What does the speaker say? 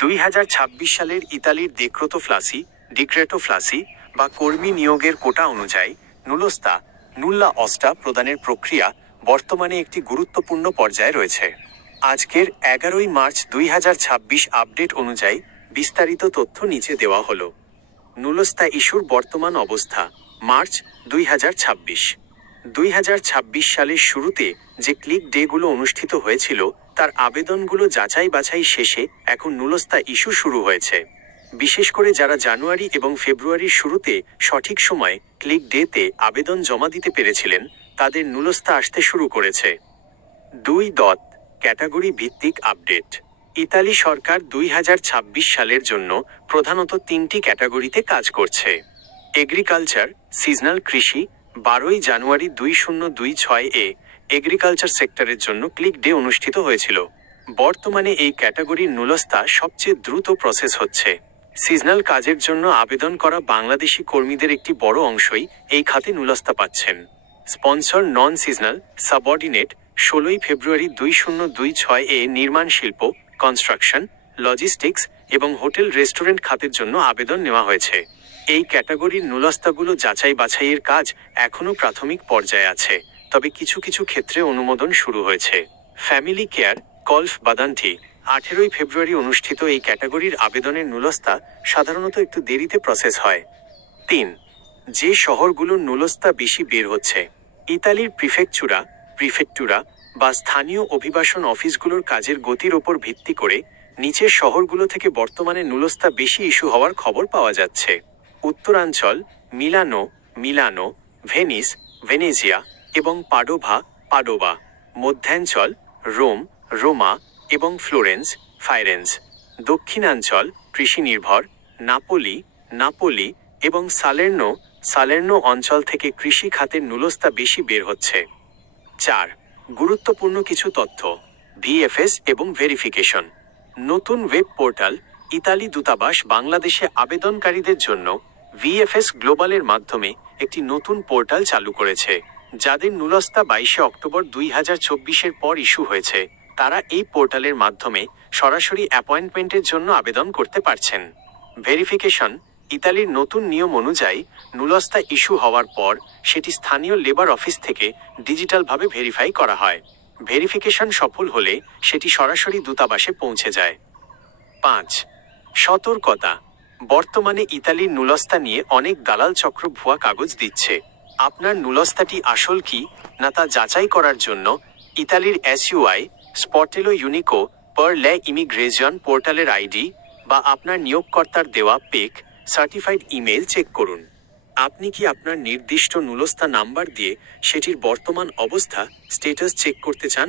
2026 সালের ইতালির ডিক্রেটো ফ্লাসি বা কর্মী নিয়োগের কোটা অনুযায়ী নুল্লা অস্টা প্রদানের প্রক্রিয়া বর্তমানে একটি গুরুত্বপূর্ণ পর্যায়ে রয়েছে। আজকের 11 মার্চ 2026 আপডেট অনুযায়ী বিস্তারিত তথ্য নিচে দেওয়া হলো। নুলস্তা ইস্যুর বর্তমান অবস্থা মার্চ 2026 সালের শুরুতে যে ক্লিক ডেগুলো অনুষ্ঠিত হয়েছিল তার আবেদনগুলো যাচাই বাছাই শেষে এখন নুলস্তা ইস্যু শুরু হয়েছে। বিশেষ করে যারা জানুয়ারি এবং ফেব্রুয়ারির শুরুতে সঠিক সময়ে ক্লিক ডেতে আবেদন জমা দিতে পেরেছিলেন তাদের নুলস্তা আসতে শুরু করেছে। 2. ক্যাটাগরি ভিত্তিক আপডেট। ইতালি সরকার 2026 সালের জন্য প্রধানত 3টি ক্যাটাগরিতে কাজ করছে। এগ্রিকালচার সিজনাল কৃষি 12 জানুয়ারি 2026 এগ্রিকালচার সেক্টরের জন্য ক্লিক ডে অনুষ্ঠিত হয়েছিল। বর্তমানে এই ক্যাটাগরির নুলস্তা সবচেয়ে দ্রুত প্রসেস হচ্ছে। সিজনাল কাজের জন্য আবেদন করা বাংলাদেশি কর্মীদের একটি বড় অংশই এই খাতে নুলস্তা পাচ্ছেন। স্পন্সর নন সিজনাল সাবঅর্ডিনেট 16 ফেব্রুয়ারি 2026 নির্মাণ শিল্প, কনস্ট্রাকশন, লজিস্টিক্স এবং হোটেল রেস্টুরেন্ট খাতের জন্য আবেদন নেওয়া হয়েছে। এই ক্যাটাগরির নুলস্তাগুলো যাচাই বাছাইয়ের কাজ এখনও প্রাথমিক পর্যায়ে আছে, তবে কিছু কিছু ক্ষেত্রে অনুমোদন শুরু হয়েছে। ফ্যামিলি কেয়ার কলফ বাদান্থি 18 ফেব্রুয়ারি অনুষ্ঠিত এই ক্যাটাগরির আবেদনের নুলস্তা সাধারণত একটু দেরিতে প্রসেস হয়। 3. যে শহরগুলোর নুলস্তা বেশি বের হচ্ছে। ইতালির প্রিফেকচুরা বা স্থানীয় অভিবাসন অফিসগুলোর কাজের গতির ওপর ভিত্তি করে নিচের শহরগুলো থেকে বর্তমানে নুলস্তা বেশি ইস্যু হওয়ার খবর পাওয়া যাচ্ছে। উত্তরাঞ্চল মিলানো, ভেনেজিয়া এবং পাডোবা। মধ্যাঞ্চল রোমা এবং ফাইরেন্স। দক্ষিণাঞ্চল কৃষি নির্ভর নাপোলি এবং সালের্নো অঞ্চল থেকে কৃষি খাতের নুলস্তা বেশি বের হচ্ছে। 4. গুরুত্বপূর্ণ কিছু তথ্য। ভিএফএস এবং ভেরিফিকেশন। নতুন ওয়েব পোর্টাল ইতালি দূতাবাস বাংলাদেশে আবেদনকারীদের জন্য ভিএফএস গ্লোবালের মাধ্যমে একটি নতুন পোর্টাল চালু করেছে। যাদের নুলস্তা 22 অক্টোবর 2024 পর ইস্যু হয়েছে তারা এই পোর্টালের মাধ্যমে সরাসরি অ্যাপয়েন্টমেন্টের জন্য আবেদন করতে পারছেন। ভেরিফিকেশন ইতালির নতুন নিয়ম অনুযায়ী নুলস্তা ইস্যু হওয়ার পর সেটি স্থানীয় লেবার অফিস থেকে ডিজিটালভাবে ভেরিফাই করা হয়। ভেরিফিকেশন সফল হলে সেটি সরাসরি দূতাবাসে পৌঁছে যায়। 5. সতর্কতা। বর্তমানে ইতালির নুলস্তা নিয়ে অনেক দালাল চক্র ভুয়া কাগজ দিচ্ছে। আপনার নুলস্তাটি আসল কি না তা যাচাই করার জন্য ইতালির SUI স্পটেলো ইউনিকো পার লে ইমিগ্রেশন পোর্টালের আইডি বা আপনার নিয়োগকর্তার দেওয়া পেক সার্টিফাইড ইমেল চেক করুন। আপনি কি আপনার নির্দিষ্ট নুলস্তা নাম্বার দিয়ে সেটির বর্তমান অবস্থা স্ট্যাটাস চেক করতে চান?